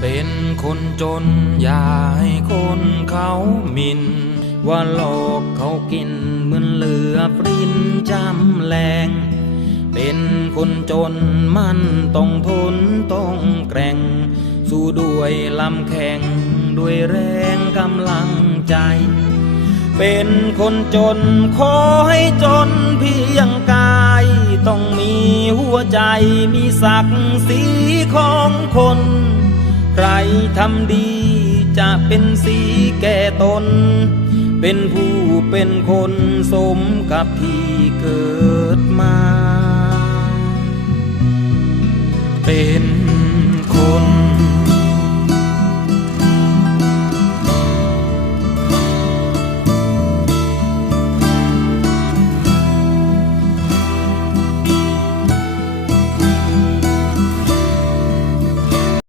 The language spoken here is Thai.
เป็นคนจนอย่าให้คนเขาหมิน ว่าโลกเขากินเหมือนเหลือปรินจำแรง เป็นคนจนมันต้องทนต้องแกร่ง สู้ด้วยลำแข็งด้วยแรงกำลังใจ เป็นคนจนขอให้จนเพียงกาย ต้องมีหัวใจมีศักดิ์ศรีของคน ใครทำดีจะเป็นสีแก่ตน เป็นผู้เป็นคนสมกับที่เกิดมา เป็น